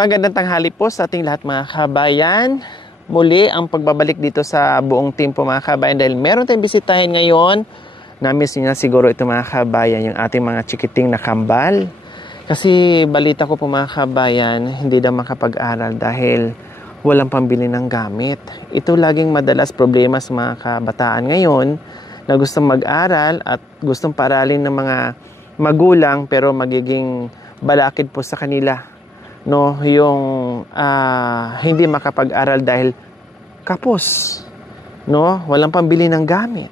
Magandang tanghali po sa ating lahat mga kabayan. Muli ang pagbabalik dito sa buong team po mga kabayan dahil meron tayong bisitahin ngayon. Na-miss niyo na siguro ito mga kabayan, yung ating mga chikiting na kambal. Kasi balita ko po mga kabayan, hindi daw makapag-aral dahil walang pambili ng gamit. Ito laging madalas problema sa mga kabataan ngayon na gustong mag-aral at gustong paralin ng mga magulang pero magiging balakid po sa kanila. No, yung hindi makapag-aral dahil kapos, no, walang pambili ng gamit.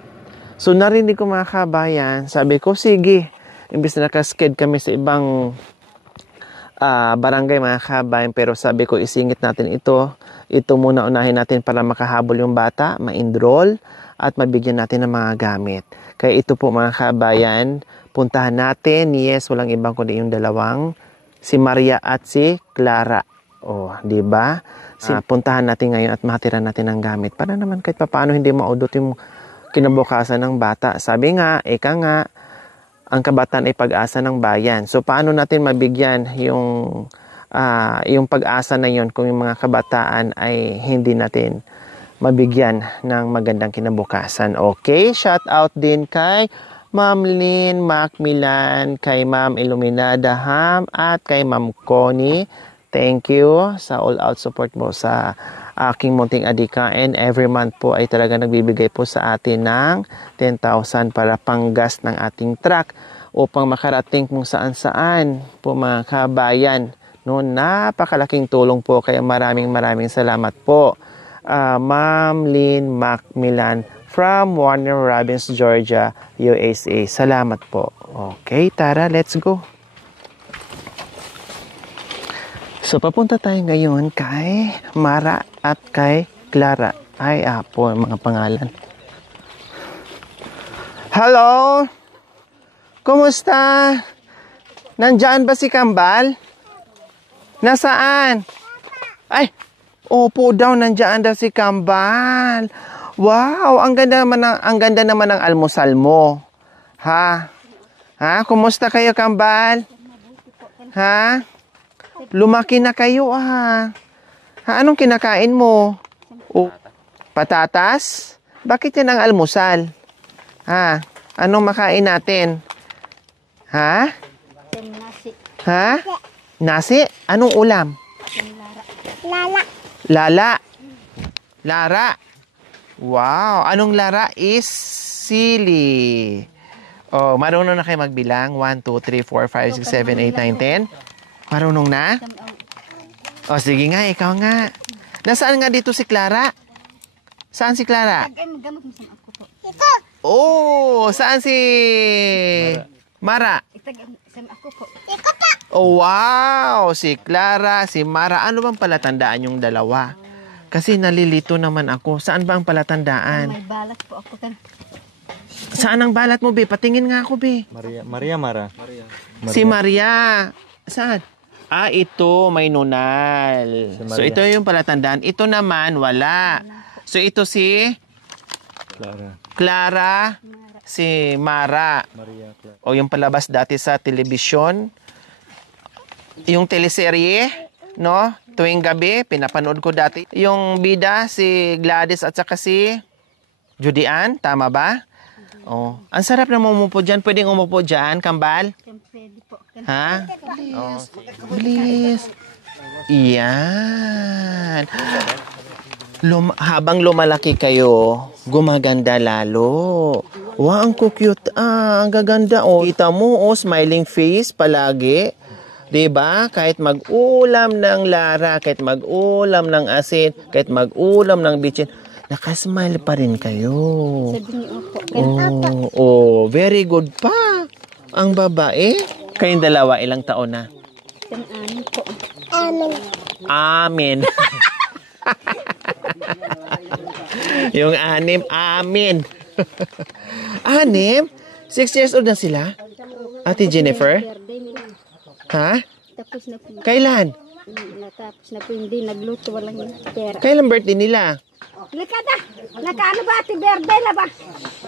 So narinig ko mga kabayan, sabi ko sige, imbis na nakasked kami sa ibang barangay mga kabayan, pero sabi ko isingit natin ito muna unahin natin para makahabol yung bata, ma-enroll at mabigyan natin ng mga gamit. Kaya ito po mga kabayan, puntahan natin, yes, walang ibang kundi yung dalawang si Maria at si Clara. Oh, 'di ba? Puntahan natin ngayon at matira natin ng gamit para naman kahit papaano hindi maudot yung kinabukasan ng bata. Sabi nga, eka nga, ang kabataan ay pag-asa ng bayan. So paano natin mabigyan yung pag-asa na yon kung yung mga kabataan ay hindi natin mabigyan ng magandang kinabukasan? Okay, shout out din kay Ma'am Lynn Macmillan, kay Ma'am Iluminada Ham, at kay Ma'am Connie. Thank you sa all-out support mo sa aking munting adika. And every month po ay talaga nagbibigay po sa atin ng 10,000 para panggas ng ating truck upang makarating kung saan-saan po mga kabayan. No, napakalaking tulong po. Kaya maraming salamat po. Ma'am Lynn Macmillan from Warner Robins, Georgia, USA. Salamat po. Okay, tara, let's go. So, papunta tayo ngayon kay Mara at kay Clara. Ay, po, mga pangalan. Hello? Kumusta? Nandyan ba si Kambal? Nasaan? Ay, opo daw, nandyan daw si Kambal. Wow, ang ganda naman ng almusal mo. Ha? Kumusta kayo, Kambal? Ha? Lumaki na kayo, ha? Anong kinakain mo? Oh, patatas? Bakit yan ang almusal? Ha? Anong makain natin? Ha? Nasi. Ha? Nasi? Anong ulam? Lala. Lara. Wow, anong Lara is sili. Oh, marunong na kayo magbilang? 1, 2, 3, 4, 5, 6, 7, 8, 9, 10? Marunong na? Oh, sige nga, ikaw nga. Nasaan nga dito si Clara? Saan si Clara? Oh, saan si Mara? Oh, wow, si Clara, si Mara. Ano bang palatandaan yung dalawa? Kasi nalilito naman ako. Saan ba ang palatandaan? May balat po ako kan. Saan ang balat mo, be? Patingin nga ako, be. Mara. Si Maria. Saan? Ito, may nunal. Si So, ito yung palatandaan. Ito naman, wala. So, ito si Clara. Si Mara. Maria, Clara. O yung palabas dati sa telebisyon. Yung teleserye, no? Tuwing gabi, pinapanood ko dati. Yung bida, si Gladys at saka si Judy Ann, tama ba? Oh, ang sarap na umupo dyan. Pwedeng umupo dyan, Kambal? Pwede po. Ha? Oh, please. Iyan. Habang lumalaki kayo, gumaganda lalo. Wow, ang cute. Ang gaganda. Oh, kita mo, smiling face palagi. 'Di ba? Kahit mag-ulam ng Lara, kahit mag-ulam ng asin, kahit mag-ulam ng bitchin, nakasmile pa rin kayo. Sabi niyo po. Oh, very good pa. Ang babae. Kayong dalawa, ilang taon na? Ano po? Amen. Yung anim, amen. Anim? 6 years old na sila? Ate Jennifer? Ha? Tapos na po. Kailan? Natapos na po hindi nagluto walang pera. Kailan birthday nila? Likada! Nakaano ba ati birthday la ba?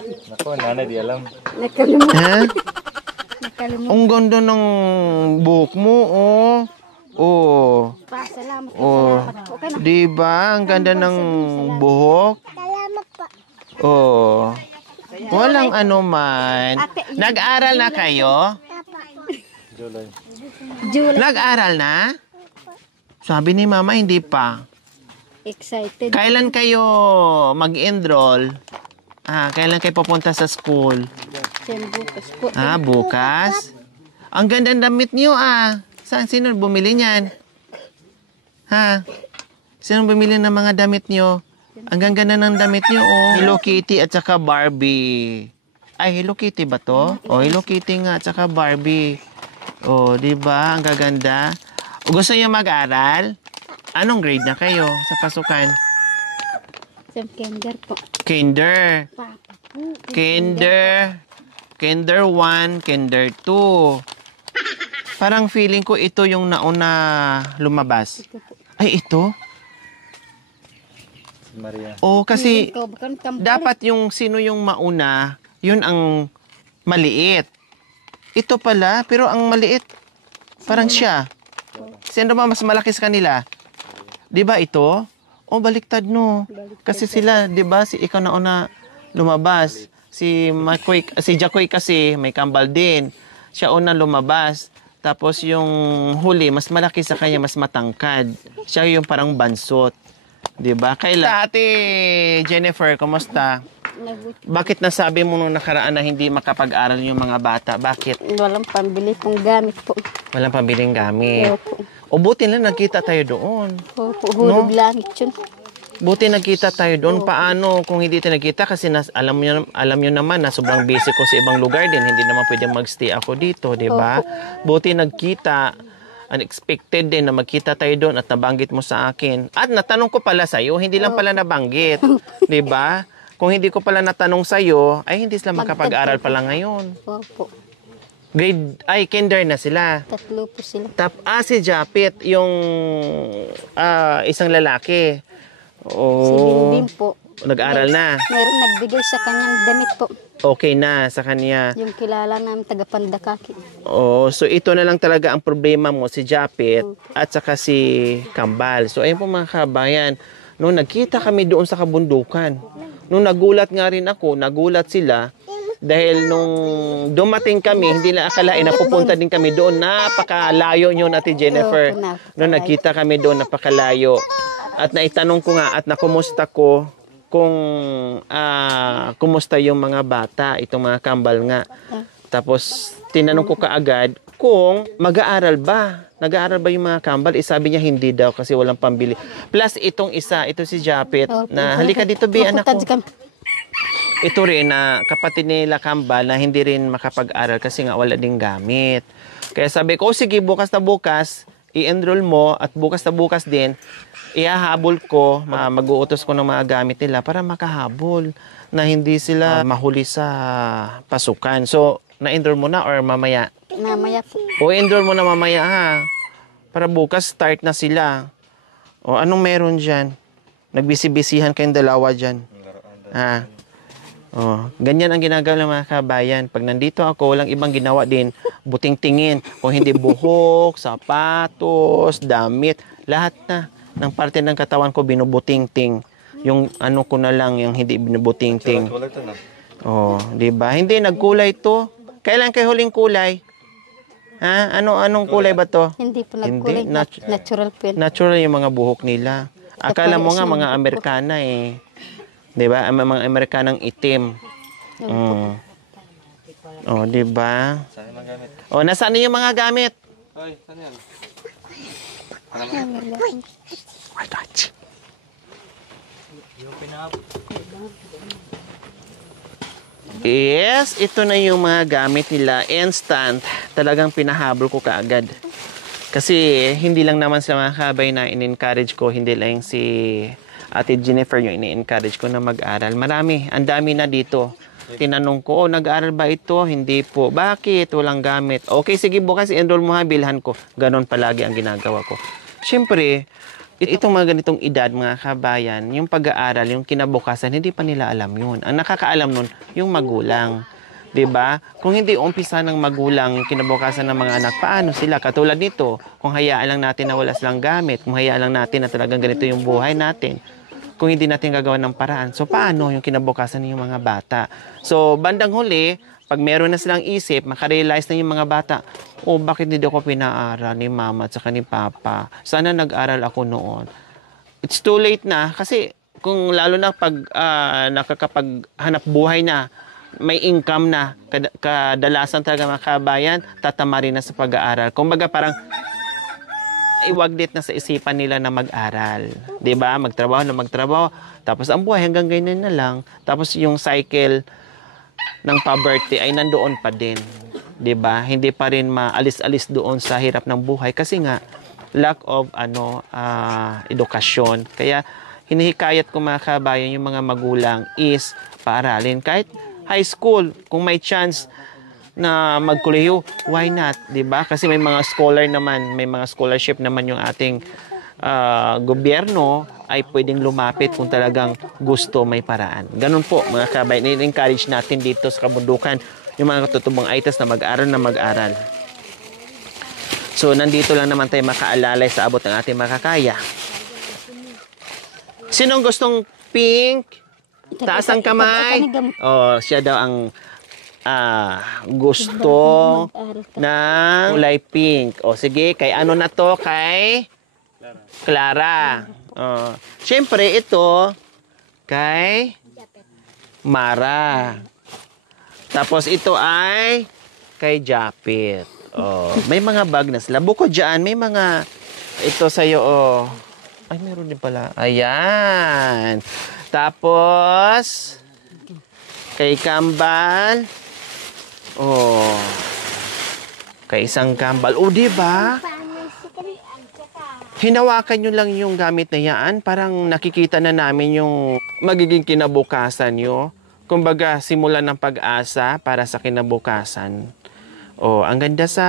Nako, nana di alam. Nakalimutan. Ha? Nakalimutan. Ang ganda ng buhok mo, oh. Oh. Pa, salamat. Oh. Salamat po. Okay na. Diba? Ang ganda ng buhok. Salamat po. Oh. Walang ano man. Nag-aral na kayo? July. Nag-aral na? Sabi ni Mama, hindi pa. Excited. Kailan kayo mag-enroll? Kailan kayo pupunta sa school? Bukas po. Bukas? Ang ganda ng damit niyo Sino bumili niyan? Sino bumili ng mga damit niyo? Ang ganda ng damit niyo, Hello Kitty at saka Barbie. Ay, Hello Kitty ba to? Hello Kitty nga at saka Barbie. Di ba? Ang gaganda. Gusto niyo mag-aral? Anong grade na kayo sa pasukan? Sa kinder po. Kinder. Pa. Kinder 1, Kinder 2. Parang feeling ko ito yung nauna lumabas. Ay, ito? Maria. Kasi Ikaw, baka kampo. dapat yung sino yung mauna, yun ang maliit. Ito pala, pero ang maliit, parang siya. Sino ba mas malaki sa kanila? Di ba ito? Baliktad no. Kasi sila, di ba, ikaw na una lumabas. Si Jacoy kasi may kambal din. Siya una lumabas. Tapos yung huli, mas malaki sa kanya, mas matangkad. Siya yung parang bansot. Di ba? Ate Jennifer, kumusta? Bakit nasabi mo nung nakaraan na hindi makapag-aral yung mga bata? Bakit? Walang pambili pong gamit po. Walang pambiling gamit. Opo. Buti na nagkita tayo doon. Opo, hulog langit yun. Buti nagkita tayo doon. Paano kung hindi tayo nagkita? Kasi alam nyo naman na sobrang busy ko sa ibang lugar din. Hindi naman pwedeng magstay ako dito, di ba? Buti nagkita. Unexpected din na magkita tayo doon at nabanggit mo sa akin. At natanong ko pala sa'yo, hindi lang pala nabanggit. Di ba? Kung hindi ko pala natanong sa'yo, ay hindi sila makapag-aral pala ngayon. Opo. Kinder na sila. 3 po sila. Si Japit, yung isang lalaki. Si Binbin po. Nag-aral na. Mayroong nagbigay sa kanyang damit po. Okay na sa kanya. Yung kilala namin taga-Pandakaki. So ito na lang talaga ang problema mo, si Japit at saka si Kambal. So ayun po mga kabayan, nung nagkita kami doon sa kabundukan, nung nagulat nga rin ako, nagulat sila, dahil nung dumating kami, hindi na akalain na pupunta din kami doon. Napakalayo nyo, Ate Jennifer. Nung nagkita kami doon, napakalayo. At naitanong ko nga at nakumusta ko kung kumusta yung mga bata, itong mga kambal nga. Tapos tinanong ko kaagad kung mag-aaral ba. Nag-aaral ba yung mga kambal? Sabi niya hindi daw kasi walang pambili. Plus itong isa, ito si Japit, na halika dito bi anak ko. Ito rin na kapatid nila kambal na hindi rin makapag-aral kasi nga wala ding gamit. Kaya sabi ko, sige bukas na bukas, i-enroll mo at bukas na bukas din, ihahabol ko, mag-uutos ko ng mga gamit nila para makahabol na hindi sila mahuli sa pasukan. So, na-enroll mo na or mamaya? Mamaya po. Enroll mo na mamaya ha. Para bukas start na sila. Anong meron dyan? Nagbisi-bisihan kayong dalawa dyan. Ganyan ang ginagawa ng mga kabayan. Pag nandito ako, walang ibang ginawa din. Buting tingin. Kung hindi buhok, sapatos, damit, lahat na ng parte ng katawan ko binubuting-ting. Yung ano ko na lang, yung hindi binubuting-ting. Di ba? Hindi, nagkulay to. Kailan kayo huling kulay? Anong kulay ba to? Hindi po nagkulay. Natural po yun. Natural yung mga buhok nila. Akala mo nga mga Amerikana eh. Di ba? Mga Amerikanang itim. Di ba? Nasaan yung mga gamit? Saan yan? Yes, ito na yung mga gamit nila. Instant. Talagang pinahabol ko kaagad. Kasi hindi lang naman sa mga kabay na in-encourage ko, hindi lang si Ate Jennifer yung in-encourage ko na mag-aral. Marami, ang dami na dito. Tinanong ko, nag-aral ba ito? Hindi po. Bakit? Walang gamit. Okay, sige bukas i-enroll mo ha, bilhan ko. Ganon palagi ang ginagawa ko. Siyempre, itong mga ganitong edad, mga kabayan, yung pag-aaral, yung kinabukasan, hindi pa nila alam yun. Ang nakakaalam nun, yung magulang. 'Diba? Kung hindi umpisa ng magulang kinabukasan ng mga anak, paano sila? Katulad nito, kung hayaan lang natin na wala silang gamit, kung hayaan lang natin na talagang ganito yung buhay natin, kung hindi natin gagawa ng paraan, so paano yung kinabukasan ng mga bata? So, bandang huli, pag meron na silang isip, makarealize na yung mga bata, bakit hindi ako pinaaral ni mama at saka ni papa? Sana nag-aral ako noon. It's too late na kasi kung lalo na pag nakakapaghanap buhay na, may income na, kadalasan talaga mga kabayan, tatama rin na sa pag-aaral. Kumbaga parang iwaglit na sa isipan nila na mag-aral. 'Di ba? Magtrabaho, tapos ang buhay hanggang ganyan na lang. Tapos yung cycle ng poverty ay nandoon pa din. 'Di ba? Hindi pa rin maalis-alis doon sa hirap ng buhay kasi nga lack of edukasyon. Kaya hinihikayat ko mga kabayan, yung mga magulang is paaralin kahit high school, kung may chance na magkolehiyo, why not, 'di ba? Kasi may mga scholar naman, may mga scholarship naman yung ating gobyerno ay pwedeng lumapit kung talagang gusto, may paraan. Ganun po mga kabayan, i-encourage natin dito sa kabundukan yung mga katutubong aitas na mag-aral. So nandito lang naman tayo makaalalay sa abot ng ating makakaya. Sinong gustong pink? Taas ang kamay. Siya daw ang gusto ng kulay pink. Sige, kay ano na to? Kay Clara. Siyempre, ito kay Mara. Tapos ito ay kay Japit. May mga bag na sila. Bukod dyan, may mga ito sa'yo. Ay, meron din pala. Ayan. Tapos, kay Kambal. Kay isang Kambal. Diba? Hinawakan nyo lang yung gamit na yan. Parang nakikita na namin yung magiging kinabukasan nyo. Kumbaga, simulan ng pag-asa para sa kinabukasan. Ang ganda sa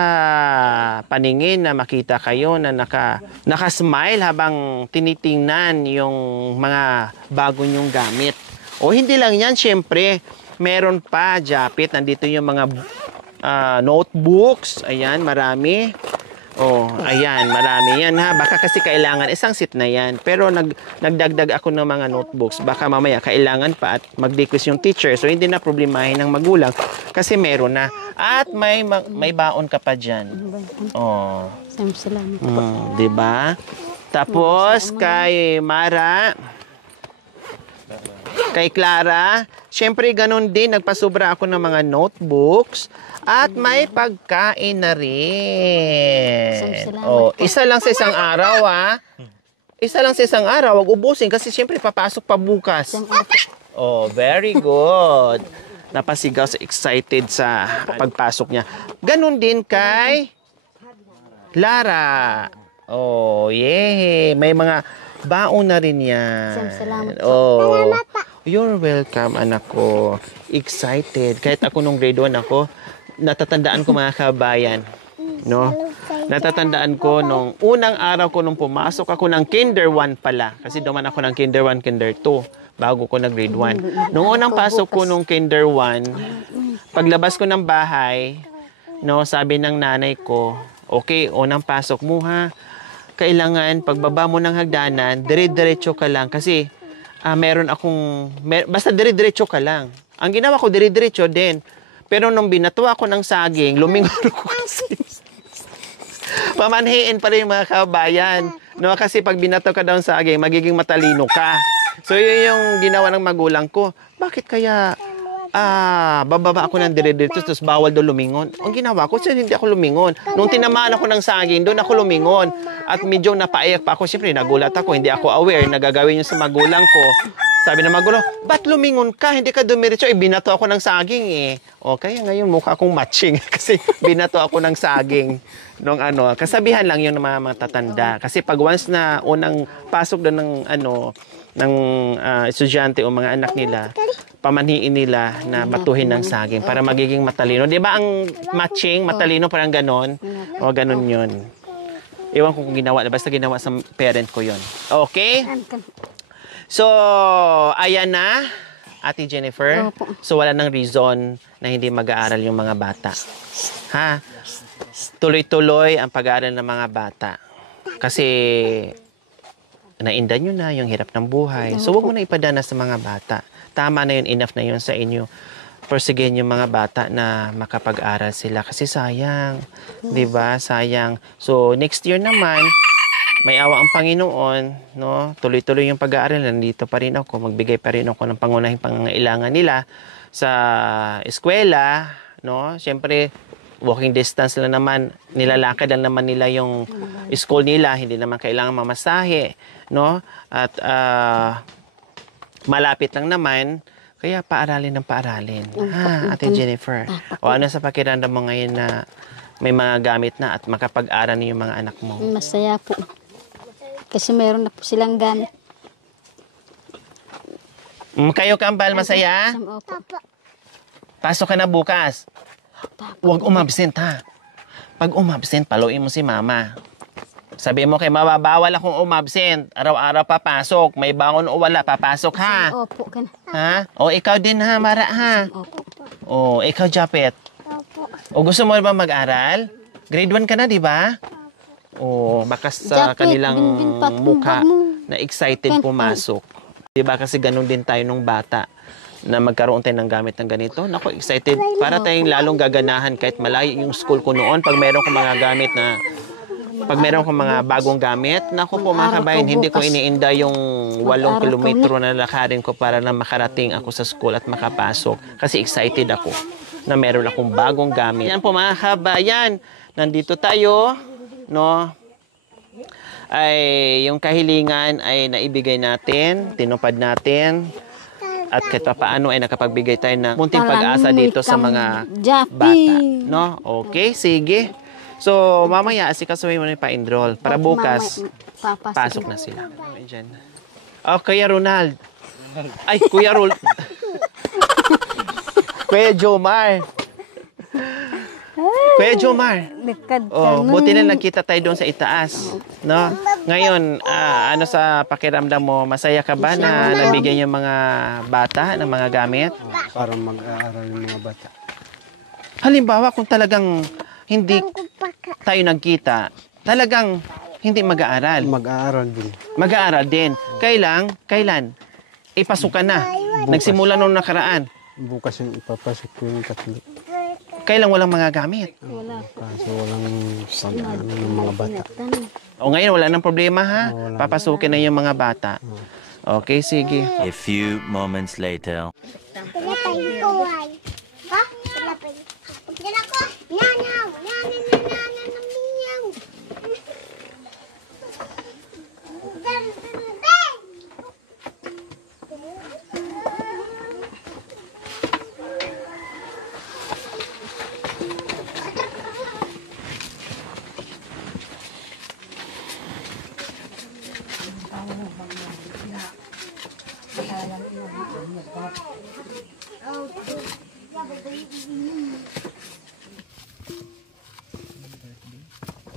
paningin na makita kayo na naka-smile habang tinitingnan yung mga bago nyong gamit. Hindi lang yan, syempre, meron pa, Japit, nandito yung mga notebooks. Ayan, marami. Ayan, marami yan ha. Baka kasi kailangan, isang set na yan. Pero nagdagdag ako ng mga notebooks. Baka mamaya kailangan pa at mag-decrease yung teacher. So, hindi na problemahin ng magulang kasi meron na. At may baon ka pa dyan. Salamat po. Diba? Tapos, kay Mara, kay Clara, syempre ganun din, nagpasobra ako ng mga notebooks at may pagkain na rin. Isa lang sa isang araw Isa lang sa isang araw, wag ubusin kasi syempre papasok pa bukas. Very good. Napasigaw sa excited sa pagpasok niya. Ganun din kay Lara. Yay. May mga baon na rin yan. Salamat po. You're welcome, anak ko. Excited. Kahit ako nung grade 1 ako, natatandaan ko mga kabayan. No? Natatandaan ko nung unang araw ko nung pumasok ako ng Kinder 1 pala. Kasi duman ako ng Kinder 1, Kinder 2 bago ko na grade 1. Nung unang pasok ko nung Kinder 1, paglabas ko ng bahay, no, sabi ng nanay ko, okay, unang pasok mo ha. Kailangan pagbaba mo ng hagdanan, dire-diretso ka lang kasi basta dire-diretso ka lang. Ang ginawa ko, dire-diretso din. Pero nung binato ako ng saging, lumingon ko kasi. Pamanhiin pa rin mga kabayan. No, kasi pag binato ka daw ng saging, magiging matalino ka. So, yun yung ginawa ng magulang ko. Bakit kaya bababa ako ng dire-diretso, tapos bawal doon lumingon? Ang ginawa ko, hindi ako lumingon. Nung tinamaan ako ng saging, doon ako lumingon. At medyo napaiyak pa ako. Siyempre, nagulat ako. Hindi ako aware na gagawin yun sa magulang ko. Sabi ng magulang, ba't lumingon ka? Hindi ka dumiretso. Binato ako ng saging kaya ngayon mukha akong matching. Kasi binato ako ng saging. Nung kasabihan lang yun ng mga matatanda. Kasi pag once na unang pasok doon ng estudyante o mga anak nila, pamanhiin nila na batuhin ng saging para magiging matalino. Di ba ang matching, matalino, parang ganon? Ganon yun. Ewan ko kung ginawa. Basta ginawa sa parent ko yun. Okay? So, ayan na. Ate Jennifer? Opo. So wala nang reason na hindi mag-aaral yung mga bata. Ha? Tuloy-tuloy ang pag-aaral ng mga bata. Kasi nainda nyo na yung hirap ng buhay. So huwag mo na ipadana sa mga bata. Tama na yun, enough na yun sa inyo. Persigin yung mga bata na makapag-aral sila. Kasi sayang. 'Di ba? Sayang. So next year naman, may awa ang Panginoon, no? Tuloy-tuloy yung pag-aaral, nandito pa rin ako, magbigay pa rin ako ng pangunahing pangangailangan nila sa eskwela, no? Siyempre, walking distance lang naman, nilalakad lang naman nila yung school nila, hindi naman kailangan mamasahe, no? At malapit lang naman, kaya paaralin ng paaralin. Ha, Ate Jennifer? O ano sa pakiramdam mo ngayon na may mga gamit na at makapag-aral yung mga anak mo? Masaya po. Kasi mayroon na po silang gamit. Kayo, Kambal, masaya? Opo. Pasok ka na bukas. Huwag umabsent, ha? Pag umabsent, paluin mo si mama. Sabi mo kay mama, bawal akong umabsent. Araw-araw papasok. May bangon o wala, papasok, ha? Opo. Ha? O, ikaw din, ha, Mara, ha? Opo. O, ikaw, Japet. O, gusto mo ba mag-aral? Grade 1 ka na, di ba? O, baka sa Japet, kanilang binbin pa mukha mo. na excited pumasok. Di ba? Kasi ganun din tayo nung bata na magkaroon tayo ng gamit ng ganito. Naku, excited. Para tayong lalong gaganahan kahit malayo yung school ko noon. Pag meron kong mga gamit na pag meron kong mga bagong gamit, naku po mga kabayan, hindi ko iniinda yung 8 kilometro na lakarin ko para na makarating ako sa school at makapasok. Kasi excited ako na meron akong bagong gamit. Yan po mga kabayan, nandito tayo, no? Ay yung kahilingan ay naibigay natin, tinupad natin. At kahit pa paano ay nakapagbigay tayo ng munting pag-asa dito sa mga bata. No? Okay, sige. So, mamaya, asikasuhin mo na yung pa-enroll. Para bukas, pasok na sila. Oh, Kuya Ronald. Ay, Kuya Rol. Kuya Jomar. Kuya Jomar. Oh, buti na nagkita tayo doon sa itaas. No? Ngayon, ano sa pakiramdam mo? Masaya ka ba na nabigyan yung mga bata ng mga gamit? Para mag-aaral yung mga bata. Halimbawa, kung talagang hindi tayo nagkita, talagang hindi mag-aaral. Mag-aaral din. Mag-aaral din. Kailan? Ipasukan na. Nagsimula nung nakaraan. Bukas yung ipapasok ko yung tatlo. Kailan walang mga gamit? Kaso walang pag-aaral ng mga bata. O ngayon, wala nang problema, ha? Wala. Papasukin na yung mga bata. Okay, sige. A few moments later.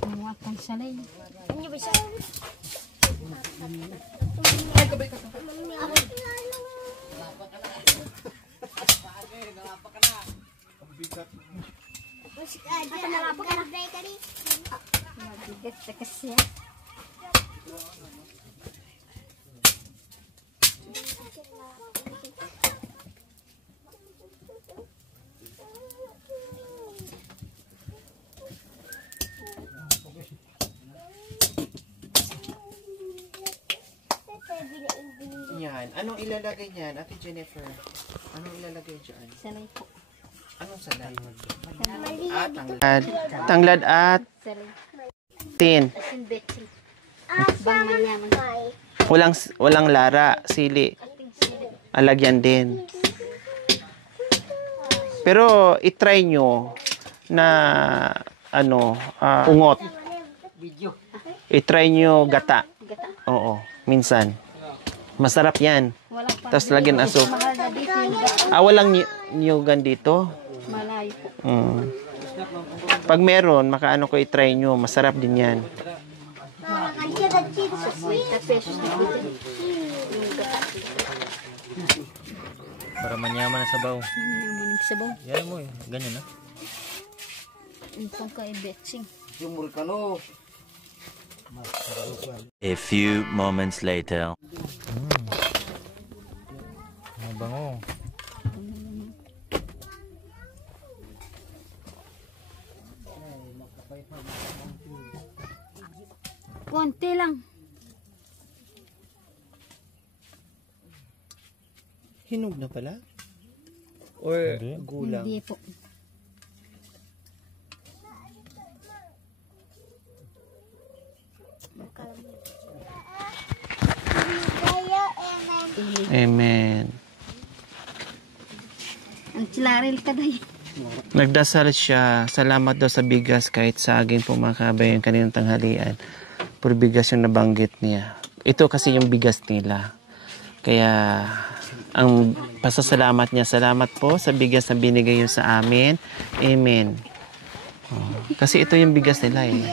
Muwakan salay. Mabigat sa kasi. Yan. Anong ilalagay niyan, Ate Jennifer? Anong ilalagay dyan? Salay po. Anong salay? Tanglad. Tanglad at Salay. tin. Asin betsin. Bang manyaman. Walang lara, sili. Alagyan din. Pero itry nyo na ungot. Itry nyo gata. Oo, minsan. Masarap yan. Tapos lagyan aso. Mahal na dito yung gata. Walang nyugan dito. Malayo po. Pag meron, makaano ko itry nyo. Masarap din yan. 50 pesos na dito. Yung gata. Para manyaman na sabaw. Manig sabaw. Yan mo eh. Ganyan na. Itong kaibetsing. A few moments later. Mabango. Konti lang. Hinog na pala? Or gulang? Hindi po. Amen. Ang chilaril ka dahi. Nagdasal siya, salamat daw sa bigas kahit saging po mga kabayan kaninang tanghalian. Puro bigas yung nabanggit niya. Ito kasi yung bigas nila. Kaya ang pasasalamat niya, salamat po sa bigas na binigay niyo sa amin. Amen. Oh, kasi ito yung bigas nila eh.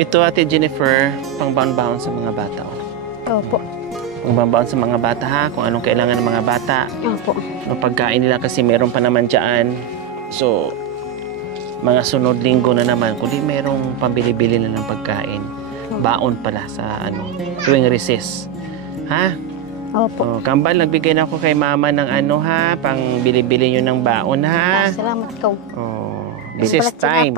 Ito Ate Jennifer, pangbaon-baon sa mga bata. Opo. Pangbaon sa mga bata ha, kung anong kailangan ng mga bata. Opo. Ang pagkain nila kasi meron pa naman dyan. So, mga sunod linggo na naman, kundi merong pambili-bili na ng pagkain. Baon pala sa tuwing recess. Ha? Opo. Oh, Kambal, nagbigay na ako kay mama ng pang bili-bili nyo ng baon ha. Salamat ko. Oh, recess time.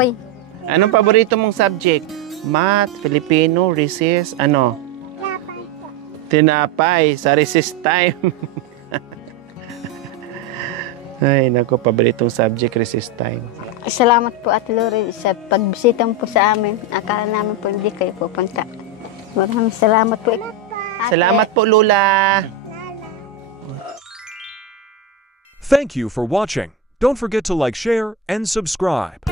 Anong paborito mong subject? Math, Filipino, recess, Tinapay sa recess time. Ay, naku, paboritong subject, recess time. Salamat po Ate Lori sa pagbisita mo po sa amin. Akala namin po hindi kayo pupunta. Maraming salamat po. Salamat po, Lola. Thank you for watching. Don't forget to like, share, and subscribe.